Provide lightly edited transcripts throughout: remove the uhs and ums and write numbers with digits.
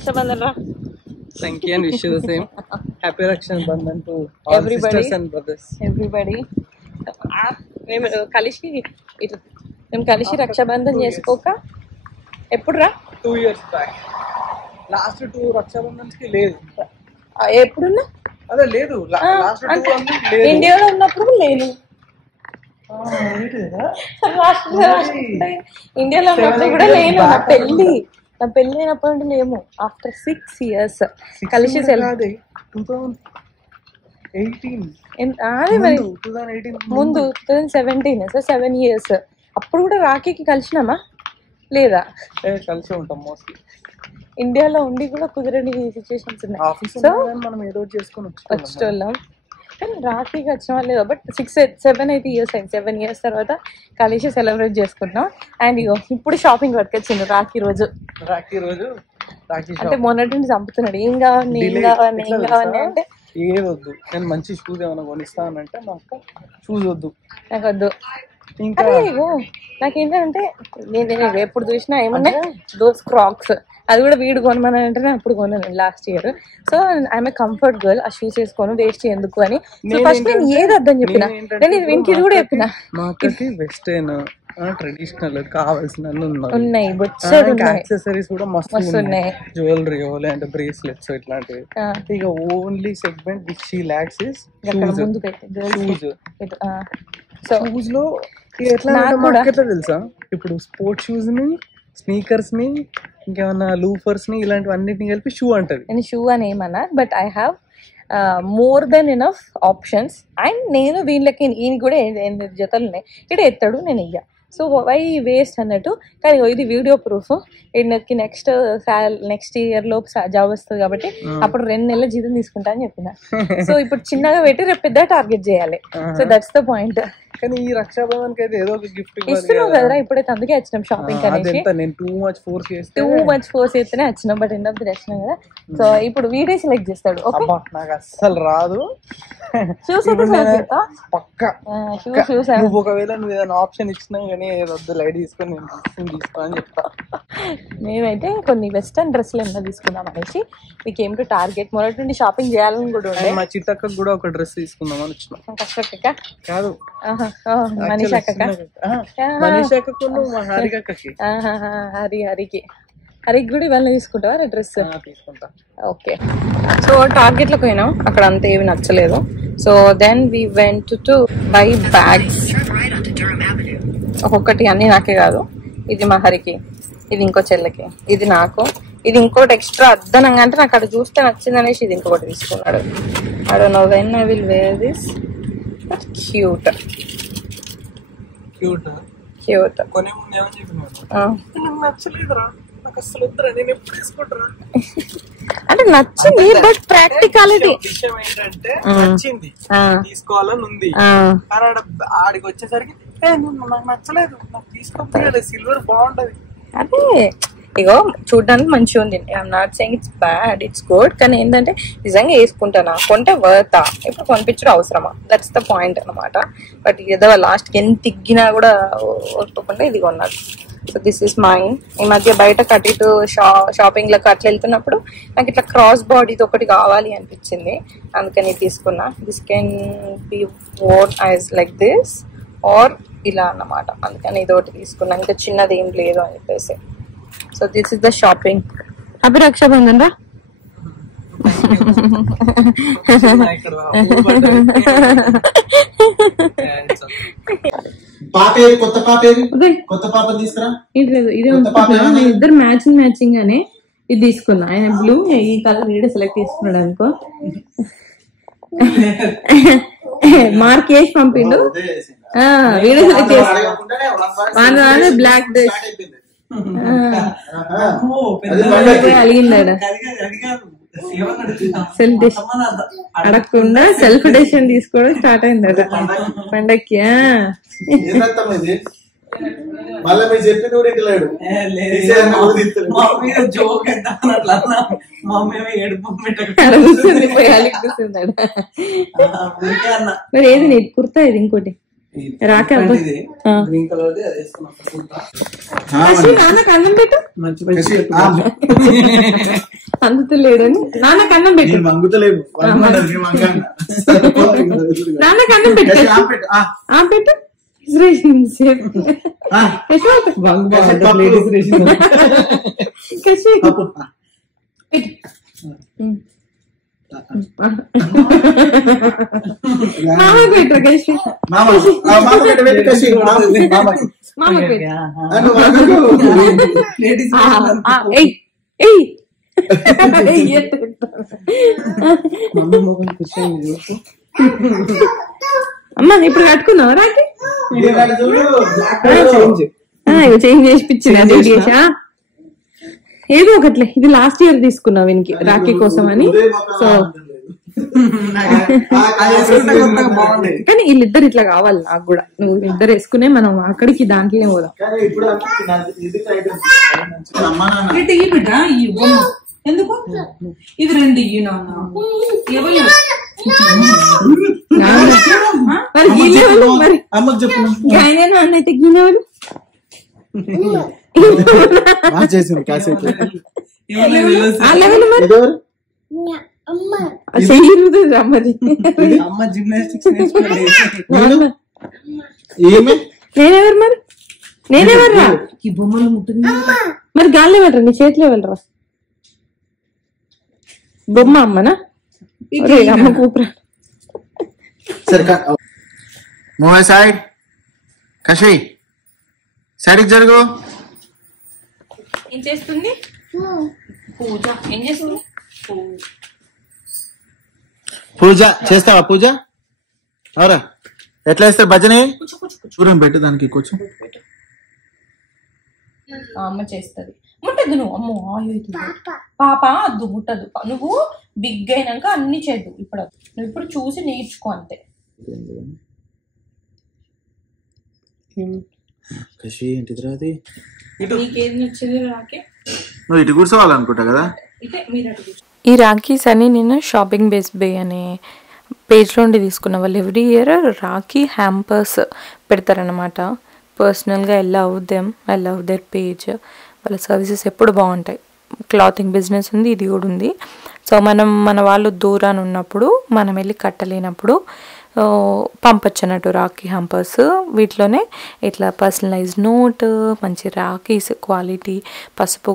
Rakshabandhan. Thank you and wish you the same. Happy Rakshabandhan to all everybody, sisters and brothers. Everybody. మేము కలిసి రక్షాబంధన్ చేసుకోక ఎప్పుడు రా 2 years back last 2 రక్షాబంధన్స్ కి లేదు ఎప్పుడున్నా అదే లేదు లాస్ట్ 2 లేదు ఇండియాలో ఉన్నప్పుడు లేదు ఇండియాలో ఉన్నప్పుడు కూడా లేను నా పెళ్ళి అయినప్పటి నుండి లేము ఆఫ్టర్ 6 years కలిసి 2018 ముందు 2017 సో 7 years అప్పుడు కూడా రాఖీకి కలిసినామా లేదా కలిసి ఉంటాం మోస్ట్లీ ఇండియాలో ఉండి కూడా కుదరని సిచ్యువేషన్స్ ఉన్నాయి సో మనం ఏదో చేసుకొని వచ్చేటోళ్ళం కానీ రాఖీకి వచ్చిన వాళ్ళు లేదు బట్ 7-8 years అయింది 7 years తర్వాత కలిసి సెలబ్రేట్ చేసుకుంటున్నాం అండ్ ఇప్పుడు షాపింగ్ వర్క్ వచ్చింది రాఖీ రోజు అంటే మొన్నటి నుంచి చంపుతున్నాడు ఏం కావాలి అంటే ఏదొద్దు నేను మంచి షూస్ ఏమైనా కొనిస్తానంటే మా అక్క షూస్ వద్దు నాకు వద్దు ఇంకా నాకేంటంటే నేను ఎప్పుడు చూసినా ఏమన్నా దోస్ క్రాక్స్ అది కూడా వీడు కొనమని అంటే నేను అప్పుడు కొన్నాను last year so I'm comfort girl ఆ షూస్ వేసుకోను వేస్ట్ ఎందుకు అని సో ఫస్ట్ నేను ఏది అర్థం చెప్పిన నేను వీనికి ఇది కూడా చెప్పిన వెస్టర్న్ ట్రెడిషనల్ కావాల్సిన ఉన్నాయి యాక్సెసరీస్ కూడా మస్తు ఉన్నాయి జ్యువెలరీ లేదంటే బ్రేస్లెట్స్ ఇట్లాంటివి ఇక only segment which she lakhs is shoes లో ఎట్లా తెలుసా ఇప్పుడు స్పోర్ట్స్ షూస్ ని స్నీకర్స్ ని ఇంకేమన్నా లూఫర్స్ ని ఇలాంటివన్నిటిని కలిపి షూ అంటది నేను షూ అని ఏమన్నా but I have more than enough options and నేను వీళ్ళకి ఈయన కూడా 8 జతలు ఉన్నాయి ఇక్కడ ఎత్తాడు నేను ఇయ్య సో వై వేస్ట్ అన్నట్టు కానీ ఇది వీడియో ప్రూఫ్ ఈయనకి నెక్స్ట్ ఇయర్ లోపు జాబ్ వస్తుంది కాబట్టి అప్పుడు 2 నెలల జీతం తీసుకుంటా అని చెప్పిన సో ఇప్పుడు చిన్నగా పెట్టి రేపు పెద్ద టార్గెట్ చేయాలి సో దట్స్ ద పాయింట్ కానీ ఈ రక్షాబంధన్ కి అయితే ఏదో ఒక గిఫ్ట్ ఇస్తున్నావు కదరా ఇప్పుడైతే అందుకే వచ్చినాం షాపింగ్ అనేసి టూ మచ్ ఫోర్స్ చేస్తేనే వచ్చినాం బట్ ఎండ్ ఆఫ్ ది వచ్చినాం కదా సో ఇప్పుడు వీడియో సెలెక్ట్ చేస్తాడు ఓకే నాకు అస్సలు రాదు షూస్ నువ్వు ఒకవేళ నువ్వు ఏదైనా ఆప్షన్ ఇచ్చినా కానీ వద్దు లైట్ తీసుకొని నేను తీసుకోని చెప్తా మేమైతే కొన్ని వెస్టర్న్ డ్రెస్లు ఏమైనా తీసుకుందాం అనేసి మీకు ఏమిటో టార్గెట్ మొదటి నుండి షాపింగ్ చేయాలని కూడా ఉండే మా చిట్టక్కకు కూడా ఒక డ్రెస్ తీసుకుందాం అని వచ్చిన కష్టక్క కాదు మనీషాక్క హరికి కూడా ఇవాళ తీసుకుంటావా డ్రెస్ తీసుకుంటా ఓకే సో టార్గెట్ లోకి పోయినాం అక్కడ అంతా ఏమి నచ్చలేదు so then we went to buy bags ఒక్కొక్కటి అన్ని నాకే కాదు ఇది మా హరికి ఇది ఇంకో చెల్లెకి ఇది నాకు ఇది ఇంకోటి ఎక్స్ట్రా అద్దనంగా అంటే నాకు అక్కడ చూస్తే నచ్చింది అనేసి ఇది ఇంకొకటి తీసుకున్నాడు I don't know when I will wear this cute కొనే ముందు ఏమని చెప్పినాను నాకు నచ్చలేదురా నాకు అసలు వద్దురా నేను ఎప్పుడు తీసుకుంటారా అంటే నచ్చింది బట్ ప్రాక్టికాలిటీ విషయం ఏంటంటే నచ్చింది తీసుకోవాలని ఉంది కానీ ఆడికి వచ్చేసరికి నాకు నచ్చలేదు నాకు తీసుకోవాలి సిల్వర్ బాగుంటది అదే ఇగో చూడడానికి మంచిగా ఉంది I'm not saying it's bad it's good కానీ ఏంటంటే నిజంగా వేసుకుంటానా కొంటే వర్తా ఇప్పుడు కొనిపించడం అవసరమా దట్స్ ద పాయింట్ అనమాట బట్ ఏదో లాస్ట్కి ఎంత తిగ్గినా కూడా ఓర్చుకోకుండా ఇది కొన్నాడు సో దిస్ ఇస్ మైన్ ఈ మధ్య బయట ఇటు షాపింగ్ లకు అట్లా వెళ్తున్నప్పుడు నాకు ఇట్లా క్రాస్ బాడీది ఒకటి కావాలి అనిపించింది అందుకని తీసుకున్నా this can be worn as like this or ఇలా అన్నమాట అందుకని ఇది ఒకటి తీసుకున్నా ఇంకా చిన్నది ఏం లేదు అని చెప్పేసి so this is the shopping happy Rakshabandhan రా ఇద్దరు మ్యాచింగ్ అనే ఇది తీసుకున్నా ఆయన బ్లూ ఈ కలర్ వీడియో సెలెక్ట్ చేసుకున్నాడు అనుకో మార్క్ వేసి పంపిండు వీడియో సెలెక్ట్ చేసి బ్లాక్ డ్రెస్ అలిగిందాడ అడగకుండా సెల్ఫ్ డెసిషన్ తీసుకోవడం స్టార్ట్ అయిందట పండక్కి మళ్ళీ మీరు చెప్పింది కూడా ఇంటలేడు మరి ఏది కుర్తా ఇది ఇంకోటి రాకే గ్రీన్ కలర్ నాన్నకు అన్నం పెట్టు. అందుతలేడని నాన్నకు అన్నం పెట్టు. నాన్నకు అన్నం పెట్టు. పెట్టు. అమ్మా ఇప్పుడు కట్టుకున్నావు రాకి? చేంజ్ చేసి పిచ్చింది. ఏదో ఒకట్లే, ఇది లాస్ట్ ఇయర్ తీసుకున్నావు వీనికి రాఖీ కోసం అని. సో కానీ వీళ్ళిద్దరు ఇట్లా కావాలి నాకు కూడా. నువ్వు ఇద్దరు వేసుకునే మనం అక్కడికి దాంట్లోనే పోదాం. ఎందుకు ఇది 2 ఇయ్యను మరి గీనేవాళ్ళు మరి గాయన అయితే గీనేవాళ్ళు నేనెవరు మరి? నేనెవర్రా? ఈ బొమ్మలు ముట్టుంది మరి గాలి వెళ్ళరా? నీ చేతిలో వెళ్ళరా? బొమ్మ అమ్మనా? అమ్మ కూపరా. సైడ్ కషి సైడ్కి జరుగు. ఏం చేస్తుంది పూజ? ఏం చేస్తుంది పూజ? చేస్తావా పూజ? అవరా ఎట్లా వేస్తారు భజన? చూడం పెట్టు దానికి కూర్చో. అమ్మ చేస్తుంది. ముట్టద్దు నువ్వు. అమ్మో పాప అద్దు ముట్టదు. నువ్వు బిగ్ అయినాక అన్ని చేద్దు. ఇప్పుడు నువ్వు ఇప్పుడు చూసి నేర్చుకో అంతే. కషి ఏంటిది రాది? నీకేది నచ్చింది రాకే? నువ్వు ఇటు కూర్చోవాలనుకుంటా కదా. ఈ రాఖీస్ అని నేను షాపింగ్ బేస్ బే అనే పేజ్లో ఉండి తీసుకున్న. వాళ్ళు ఎవ్రీ ఇయర్ రాఖీ హ్యాంపర్స్ పెడతారనమాట. పర్సనల్గా ఐ లవ్ దేర్ పేజ్. వాళ్ళ సర్వీసెస్ ఎప్పుడు బాగుంటాయి. క్లాతింగ్ బిజినెస్ ఉంది, ఇది కూడా ఉంది. సో మన వాళ్ళు దూరాన ఉన్నప్పుడు మనం వెళ్ళి కట్టలేనప్పుడు పంపచ్చు అన్నట్టు రాఖీ హ్యాంపర్స్. వీటిలోనే ఇట్లా పర్సనలైజ్ నోట్, మంచి రాఖీస్ క్వాలిటీ, పసుపు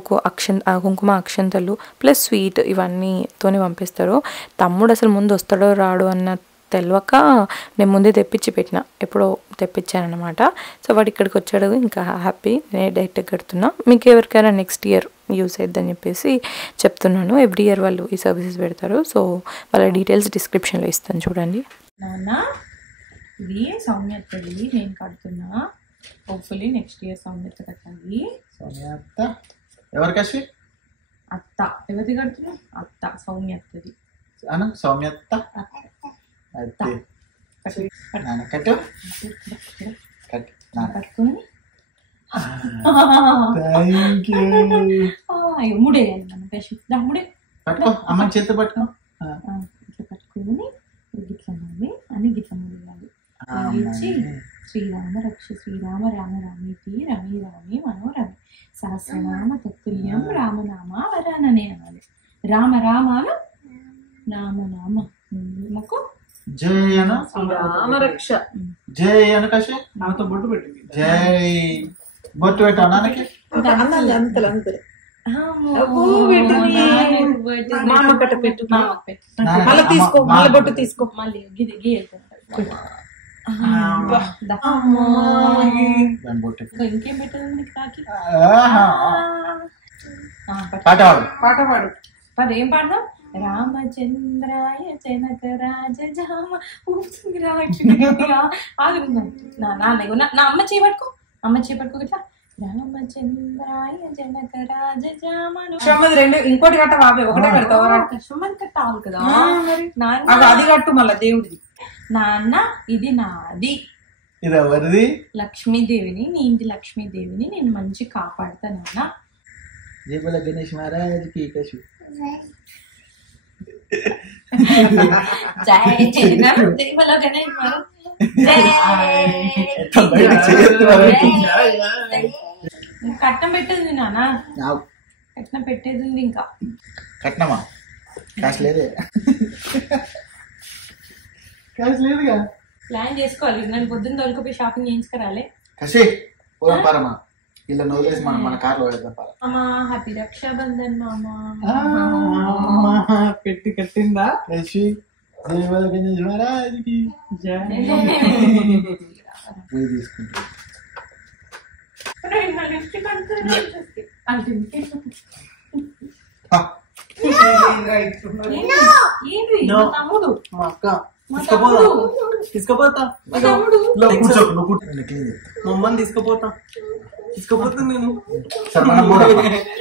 కుంకుమ అక్షంతలు ప్లస్ స్వీట్ ఇవన్నీతోనే పంపిస్తారు. తమ్ముడు అసలు ముందు వస్తాడో రాడు అన్న తెలియక నేను ముందే తెప్పించి పెట్టిన, ఎప్పుడో తెప్పించాను అనమాట. సో వాడు ఇక్కడికి వచ్చాడు, ఇంకా హ్యాపీ. నేను డైరెక్ట్ కడుతున్నా. మీకు ఎవరికైనా నెక్స్ట్ ఇయర్ యూస్ అయిద్దని చెప్పేసి చెప్తున్నాను. ఎవ్రీ ఇయర్ వాళ్ళు ఈ సర్వీసెస్ పెడతారు. సో వాళ్ళ డీటెయిల్స్ డిస్క్రిప్షన్లో ఇస్తాను, చూడండి. నాన్న ఇది సౌమ్యత్తది, నేను కడుతున్నా. హోప్ఫుల్లీ నెక్స్ట్ ఇయర్ సౌమ్యత్త కట్టాలి. ఎవరు కషి? అత్త. ఎవరిది కడుతున్నా? అత్త సౌమ్యత్తది. సౌమ్యత్త కట్టుకుని ముడేయాలి మనం. ముడే అమ్మ చేతి పట్టుకో. ఇట్లా పట్టుకుని గిట్లా అని గిట్లా ముడేయాలి. శ్రీరామ రక్ష శ్రీరామ రామ రామేతి రమే రామే మనోరమే సహస్రనామ తత్తుల్యం రామనామ వరాననే అనాలి. రామ రామాను నామ మొక్కు. జయ అను రామ రక్ష. జయ అను కషి. నాతో బొట్టు పెట్టింది. జై బొట్టు పెట్టు అన్నానికి. మళ్ళీ తీసుకో, మళ్ళీ బొట్టు తీసుకో. మళ్ళీ ఇంకేం పెట్టదు నీకు రాకి? పాట పాడు. ఏం పాడదాం? రామచంద్రాయ జనక రాజ జామ నా అమ్మ చేపట్టుకో. అమ్మ చేపట్టుకో ఇట్లా. రామచంద్రాయ జనక రాజ జామ. ఇంకోటి కట్ట ఒకటే కడతావు. కష్టమని కట్టాలి కదా. అది కట్టు మళ్ళా దేవుడిది. నాన్న ఇది నాది. ఇది ఎవరిది? లక్ష్మీదేవిని. నీ ఇంటి లక్ష్మీదేవిని నేను మంచి కాపాడుతా నాన్న. జై బోలో గణేష్ మహారాజ్ కి. కషి జై జై బోలో గణేష్ మహారాజ్. కట్నం పెట్టేది నాన్న, కట్నం పెట్టేది ఉంది ఇంకా. కట్నమా? క్యాష్ లేదే. క్యాష్ లేదుగా. ప్లాన్ చేసుకోవాలి. నేను పొద్దున్న తోలుకుపోయి షాపింగ్ చేయించుకురాలే. కసి పోదాం పారమ్మా. ఇలా నోలేసి మనం మన కార్లో వెళ్దాం పార. మామా హ్యాపీ రక్షాబంధన్ మామా. పెట్టి కట్టిందా? కసి తీసుకుంటా. తమ్ముడు మా అక్క తీసుకుపోతా. మమ్మల్ని తీసుకుపోతా నేను.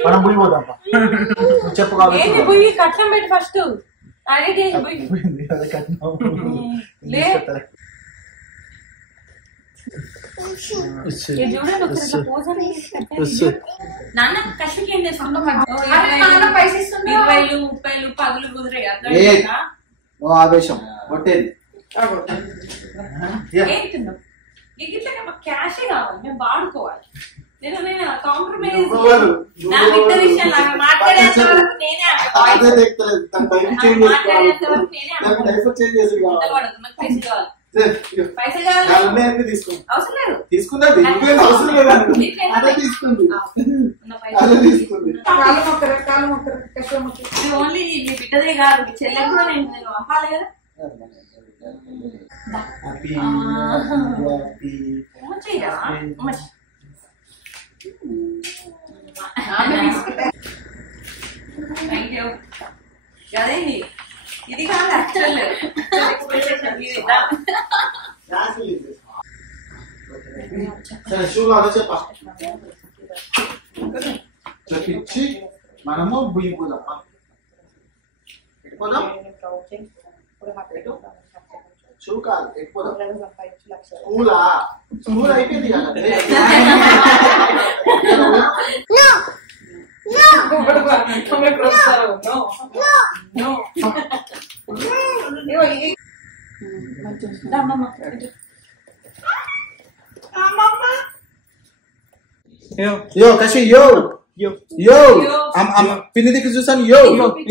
మనం పోయి పోదాం. చెప్పు పోయి కట్నం పెట్టి ఫస్ట్ నాన్న. కష్మకి ఏం చేస్తుందో 20 పగులు కుదిరాయి. ఆవేశం కొట్టేది క్యాషే కావాలి, మేము వాడుకోవాలి. నేను కాంప్రమైజ్ నా బిడ్డ విషయంలో మాట్లాడేంత వరకు నేనే పైసలు కావాలి. అవసరం లేదు. ఓన్లీ మీ బిడ్డదే కాదు, మీ చెల్లెలు కూడా నేను పంపాలి కదా. అదేంది ఇది కాదు యాక్చువల్ చెప్పించి మనము బుయ్యి పోదాం. పెట్టుకోదాం. షూ కాదు పెట్టుకోదాం. స్కూల్ అయిపోయింది కదా. యో కషి యో యో పిన్ని దగ్గర చూసాను. యో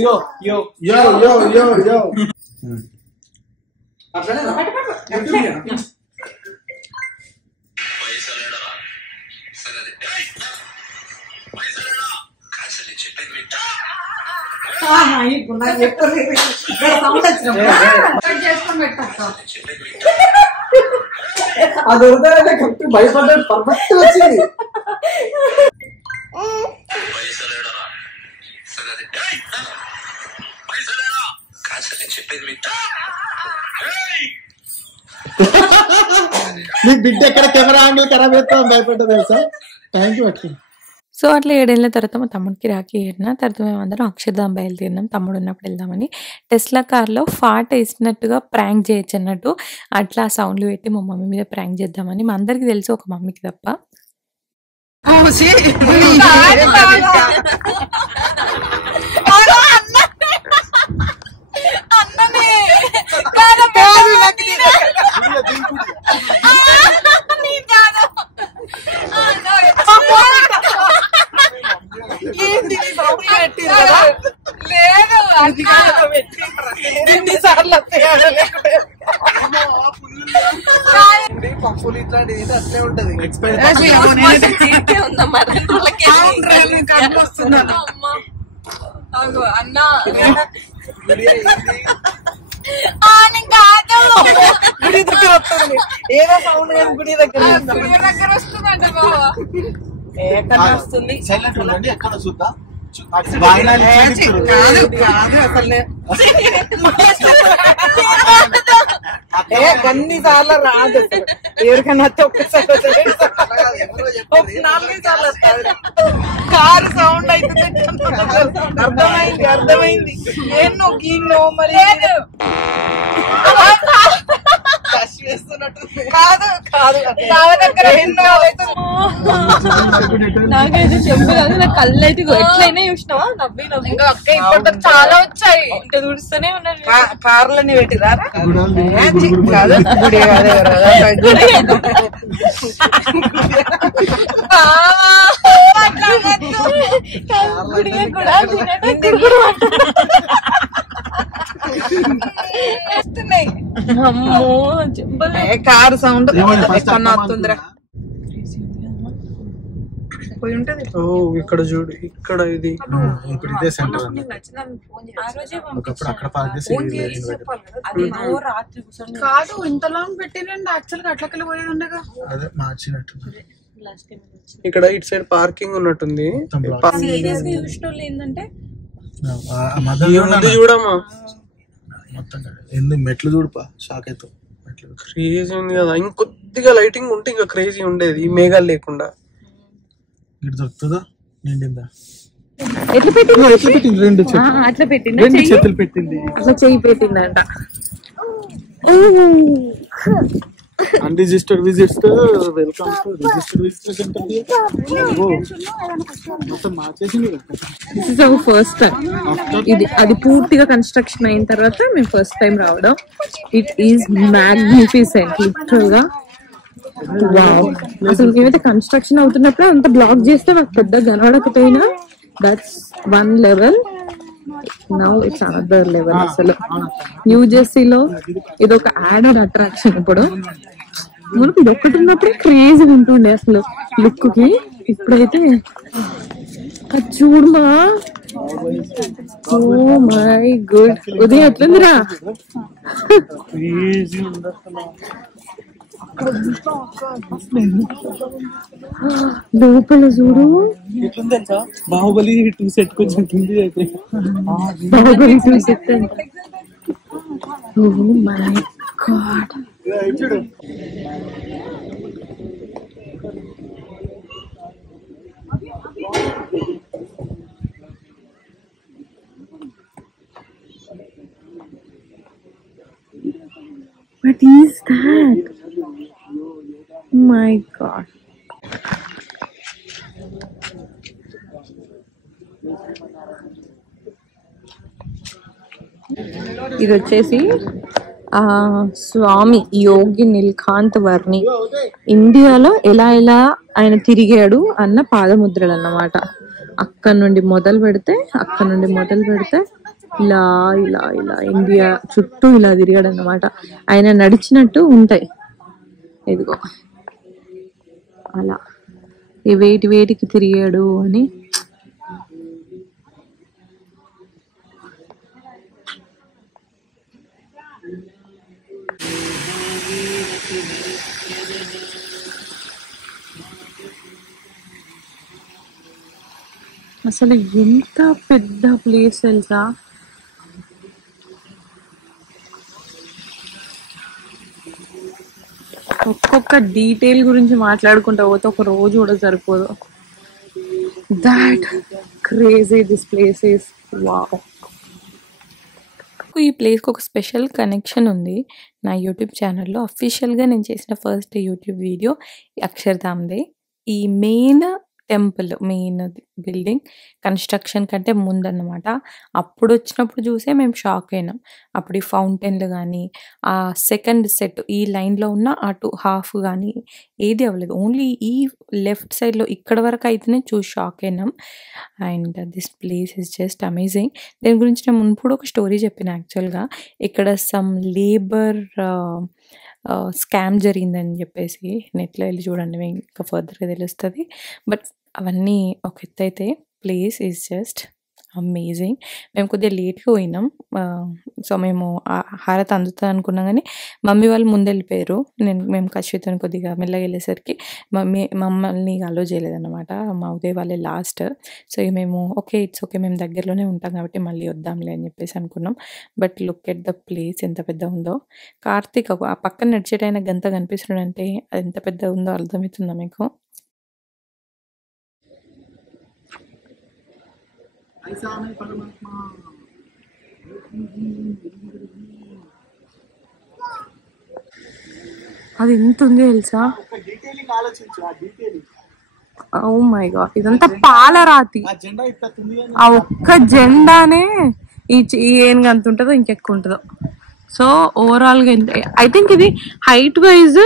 యో యో యో యో యో యో అది కరెక్ట్ భయపడ్డాడు. పర్ఫెక్ట్ వచ్చింది. మీ బిడ్డ ఎక్కడ కెమెరా యాంగిల్ ఖరాబ్ అవుతాం భయపడ్డా తెలుసా. థ్యాంక్ యూ అట్లా. సో అట్లా 7 ఏళ్ళ తర్వాత మా తమ్ముడికి రాఖీ ఏడిన తర్వాత మేమందరం అక్షరధాం బయలుదేరినాం. తమ్ముడు ఉన్నప్పుడు వెళ్దామని. టెస్లా కార్లో ఫాట్ వేసినట్టుగా ప్రాంక్ చేయొచ్చు అన్నట్టు అట్లా సౌండ్లు పెట్టి మా మమ్మీ మీద ప్రాంక్ చేద్దామని. మా అందరికి తెలుసు, ఒక మమ్మీకి తప్ప. పప్పులు ఇట్లాంటిది అట్లే ఉంటది. గుడి దగ్గర వస్తుంది ఏదో సౌండ్ కానీ గుడి దగ్గర వస్తుందంట బాబా. ఎక్కడ వస్తుంది? ఎక్కడ చూద్దాం. అన్ని సార్లు రాదు. ఎవరికన్నా ఒక్కసారి 4 సార్లు వస్తుంది. కారు సౌండ్ అవుతుంది. అర్థమైంది. ఎన్నో గీన్నో మరి కాదు కాదు దగ్గర నాకైతే చెప్పలేదు, నా కళ్ళు అయితే ఎట్లయినా చూసినావా నవ్వి నవ్వి. ఇంకా అక్క ఇప్పుడు చాలా వచ్చాయి. ఇంకా తుడుస్తూనే ఉన్నారు. కార్లన్నీ పెట్టిరారా కాదు గుడి కారు సౌండ్ వస్తుందిరా పోయి ఉంటది. ఓ ఇక్కడ చూడు, ఇక్కడ ఇది ఇప్పుడు ఇదే సెంటర్ ఒకప్పుడు అక్కడ పార్క్ చేసి కాదు ఇంత లాంగ్ పెట్టినండి. యాక్చువల్ గా అట్లకెళ్ళి పోయేది ఉండగా అదే మార్చినట్టు. ఇక్కడ ఇటు సైడ్ పార్కింగ్ ఉన్నట్టుంది. ఏంటంటే చూడమ్మా మొత్తం ఎందుకు మెట్లు చూడుపా, షాక్ అవుతావు. మెట్లు క్రేజీ ఉంది కదా. ఇంకొద్దిగా లైటింగ్ ఉంటే ఇంకా క్రేజీ ఉండేది, ఈ మేఘాలు లేకుండా. ఇటు దొరుకుతుందా నిండిందా? ఎట్లా పెట్టింది? రెండు అట్లా పెట్టింది, రెండు చేతులు పెట్టింది, అట్లా చెయ్యి పెట్టిందంట. Unregistered visitor welcome to registered visitor centre. మొత్తం మార్చేసింది. This is our first time. ఇది అది పూర్తిగా కన్స్ట్రక్షన్ అయిన తర్వాత మేము ఫస్ట్ టైం రావడం. ఇట్ ఈస్ మ్యాగ్నిఫిసెంట్ లిటరల్ గా. వావ్, అసలు మేమైతే కన్స్ట్రక్షన్ అవుతున్నప్పుడు అంత బ్లాక్ చేస్తే నాకు పెద్ద కనబడకపోయినా that's one level. Now it's another level. అసలు న్యూ జెర్సీలో ఇది ఒక యాడెడ్ అట్రాక్షన్. ఇప్పుడు మనకు ఇది ఒక్కటి ఉన్నప్పుడు క్రేజీ ఉంటుండే అసలు లుక్ కి. ఇప్పుడైతే అది చూడమా, ఓ మై గుడ్. ఉదయం ఎట్లుందిరా? లోపల చూడు, బాహుబలి 2 సెట్ కొంచెం అయితే Baahubali 2 set. Oh my god. What is that? My God. ఇది వచ్చేసి స్వామి యోగి నీలకాంత్ వర్ణి ఇండియాలో ఎలా ఎలా ఆయన తిరిగాడు అన్న పాదముద్రలు అన్నమాట. అక్కడ నుండి మొదలు పెడితే ఇలా ఇలా ఇలా ఇండియా చుట్టూ ఇలా తిరిగాడు అన్నమాట. ఆయన నడిచినట్టు ఉంటాయి. ఇదిగో అలా వేటికి తిరిగాడు అని. అసలు ఎంత పెద్ద ప్లేస్ తెలుసా? ఒక్కొక్క డీటెయిల్ గురించి మాట్లాడుకుంటా పోతే ఒక రోజు కూడా సరిపోదు. That crazy this place is. Wow. ఈ ప్లేస్కి ఒక స్పెషల్ కనెక్షన్ ఉంది. నా యూట్యూబ్ ఛానల్లో అఫీషియల్గా నేను చేసిన ఫస్ట్ యూట్యూబ్ వీడియో అక్షర్ధామ్దే. ఈ main temple, main building construction కంటే ముందన్నమాట. అప్పుడు వచ్చినప్పుడు చూసే మేము షాక్ అయినాం. అప్పుడు ఈ ఫౌంటైన్లు కానీ, ఆ సెకండ్ సెట్ ఈ లైన్లో ఉన్న అటు హాఫ్ కానీ ఏది అవ్వలేదు. ఓన్లీ ఈ లెఫ్ట్ సైడ్లో ఇక్కడ వరకు అయితేనే చూసి షాక్ అయినాం. And this place is just amazing. దీని గురించి నేను మునుపు ఒక స్టోరీ చెప్పిన. యాక్చువల్గా ఇక్కడ సమ్ లేబర్ స్కామ్ జరిగిందని చెప్పేసి నెట్లో వెళ్ళి చూడండి, మీకు ఇంకా ఫర్దర్గా తెలుస్తుంది. బట్ అవన్నీ ఒక ఎత్తు అయితే ప్లేస్ ఈజ్ జస్ట్ అమేజింగ్. మేము కొద్దిగా లేట్గా పోయినాం. సో మేము హారతి అందుతుంది అనుకున్నాం కానీ మమ్మీ వాళ్ళు ముందు వెళ్ళిపోయారు. మేము కశ్యతో కొద్దిగా మెల్లగా వెళ్ళేసరికి మమ్మల్ని అలో చేయలేదన్నమాట. మా ఉదయ్ వాళ్ళే లాస్ట్. సో మేము ఇట్స్ ఓకే, మేము దగ్గరలోనే ఉంటాం కాబట్టి మళ్ళీ వద్దాంలే అని చెప్పేసి అనుకున్నాం. But look at the place ఎంత పెద్ద ఉందో. కార్తీక్ ఆ పక్కన నడిచేటైనా గంత కనిపిస్తున్నాడంటే అది ఎంత పెద్ద ఉందో అర్థమవుతుందా మీకు? అది ఎంత ఉంది తెలుసా? ఓ మై గాడ్, ఇదంతా పాలరాతి. ఆ ఒక్క జెండానే ఈ ఏనుగు అంత ఉంటుందో ఇంకెక్కువ ఉంటుందో. సో ఓవరాల్ గా ఐ థింక్ ఇది హైట్ వైజ్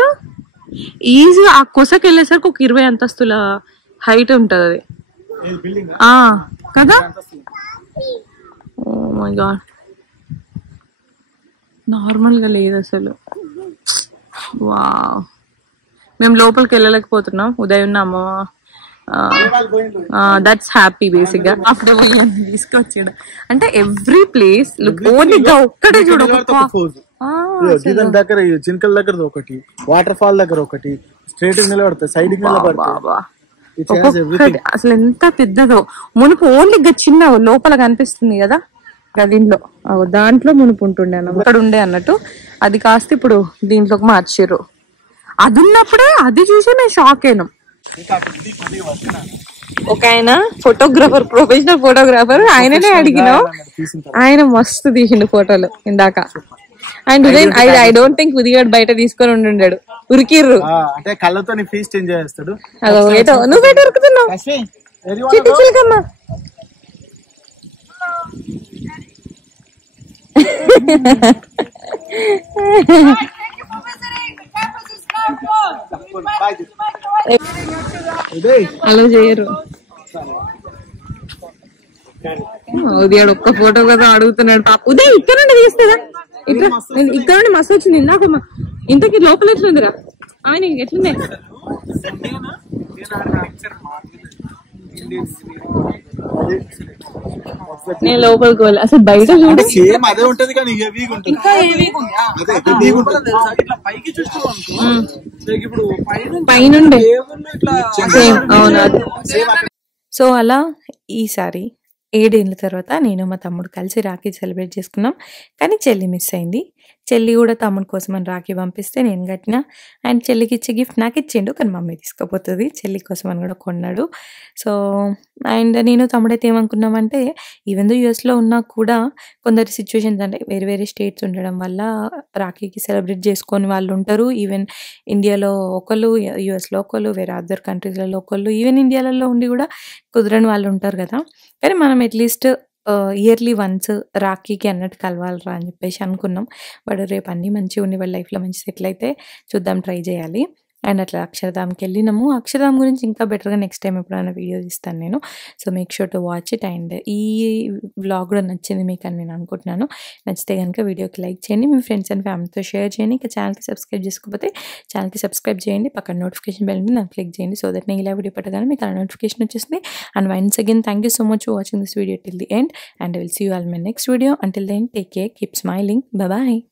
ఈజీగా ఆ కొసకి వెళ్ళేసరికి ఒక 20 అంతస్తుల హైట్ ఉంటది అది కదా. ఓ మై గాడ్, నార్మల్ గా లేదు అసలు. వావ్, మేము లోపలికి వెళ్ళలేకపోతున్నాం. ఉదయం ఉన్నాము, దట్స్ హ్యాపీ బేసిక్ గా. అప్పుడు తీసుకొచ్చాడు అంటే ఎవ్రీ ప్లేస్ ఓన్లీ ఒక్కటే చూడ. దగ్గర చిన్కల్ దగ్గర ఒకటి, వాటర్ ఫాల్ దగ్గర ఒకటి, స్ట్రేట్ నిలబడతాయి, సైడ్ నిలబడతాయి. అసలు ఎంత పెద్దదో. మునుపు ఓన్లీ చిన్న లోపల కనిపిస్తుంది కదా దీంట్లో, దాంట్లో మునుపు ఉంటుండే అన్నమాట, అక్కడ ఉండే అన్నట్టు. అది కాస్త ఇప్పుడు దీంట్లోకి మార్చారు. అది ఉన్నప్పుడే అది చూసి నేను షాక్ అయినాం. ఒక ఆయన ఫోటోగ్రాఫర్, ప్రొఫెషనల్ ఫోటోగ్రాఫర్, ఆయననే అడిగినాం. ఆయన మస్తు తీసిండు ఫోటోలు ఇందాక. అండ్ ఐ డోంట్ థింక్ ఉదిగాడు బయట తీసుకొని ఉండాడు, ఉరికిర్రు. అంటే కళ్ళతో ఫీస్ట్ ఎంజాయ్ చేస్తాడు. నువ్వు బయట ఉరుకుతున్నావు చిట్టి చిలకమ్మ. అలా చేయరు. ఉదయాడు ఒక్క ఫోటో కదా అడుగుతున్నాడు పాప. ఉదయ్ ఇక్కడ నుండి తీస్తుందా? ఇక్కడ నుండి మస్తు వచ్చింది నాకు. ఇంతకీ లోపల ఎట్లుందిరా ఆయన? ఎట్లుంది? నేను లోపలికి పోలే అసలు. బయట చూడ సేమ్ అదే ఉంటది కానీ ఇంకా పైనుండే. సో అలా ఈసారి 7 ఏళ్ళ తర్వాత నేను మా తమ్ముడు కలిసి రాఖీ సెలబ్రేట్ చేసుకున్నాం. కానీ చెల్లి మిస్ అయింది. చెల్లి కూడా తమ్ముడు కోసం అని రాఖీ పంపిస్తే నేను కట్టిన. అండ్ చెల్లికి ఇచ్చే గిఫ్ట్ నాకు ఇచ్చిండు, కానీ మమ్మీ తీసుకుపోతుంది. చెల్లి కోసం అని కూడా కొన్నాడు. సో అండ్ నేను తమ్ముడైతే ఏమనుకున్నామంటే, ఈవెన్ దో యూఎస్లో ఉన్నా కూడా కొందరి సిచ్యువేషన్స్ అంటే వేరే వేరే స్టేట్స్ ఉండడం వల్ల రాఖీకి సెలబ్రేట్ చేసుకొని వాళ్ళు ఉంటారు. ఈవెన్ ఇండియాలో ఒకళ్ళు, యూఎస్లో ఒకళ్ళు, వేరే అదర్ కంట్రీస్లలో ఒకళ్ళు, ఈవెన్ ఇండియాలలో ఉండి కూడా కుదరని వాళ్ళు ఉంటారు కదా. కానీ మనం అట్లీస్ట్ ఇయర్లీ వన్స్ రాఖీకి అన్నట్టు కలవాలరా అని చెప్పేసి అనుకున్నాం. బట్ రేపు అన్నీ మంచిగా ఉండి వాళ్ళ లైఫ్లో మంచి సెటిల్ అయితే చూద్దాం, ట్రై చేయాలి. అండ్ అట్లా అక్షరధామ్కి వెళ్ళినాము. అక్షరధామ్ గురించి ఇంకా బెటర్గా నెక్స్ట్ టైం ఎప్పుడైనా వీడియో తీస్తాను నేను. So make sure to watch it. And ఈ వ్లాగ్ కూడా నచ్చింది మీకు అని నేను అనుకుంటున్నాను. నచ్చితే కనుక వీడియోకి లైక్ చేయండి, మీ ఫ్రెండ్స్ అండ్ ఫ్యామిలీతో షేర్ చేయండి. ఇంకా ఛానల్కి సబ్స్క్రైబ్ చేసుకోకపోతే ఛానల్కి సబ్స్క్రైబ్ చేయండి. పక్కన నోటిఫికేషన్ బెల్ ఉంది, నాకు క్లిక్ చేయండి. సో దట్ నేను ఇలా వీడియో పెట్టగానే మీకు అలా నోటిఫికేషన్ వచ్చేస్తుంది. And once again thank you so much for watching this video till the end. And I will see you all my next video. Until then, take care, keep smiling. Bye bye.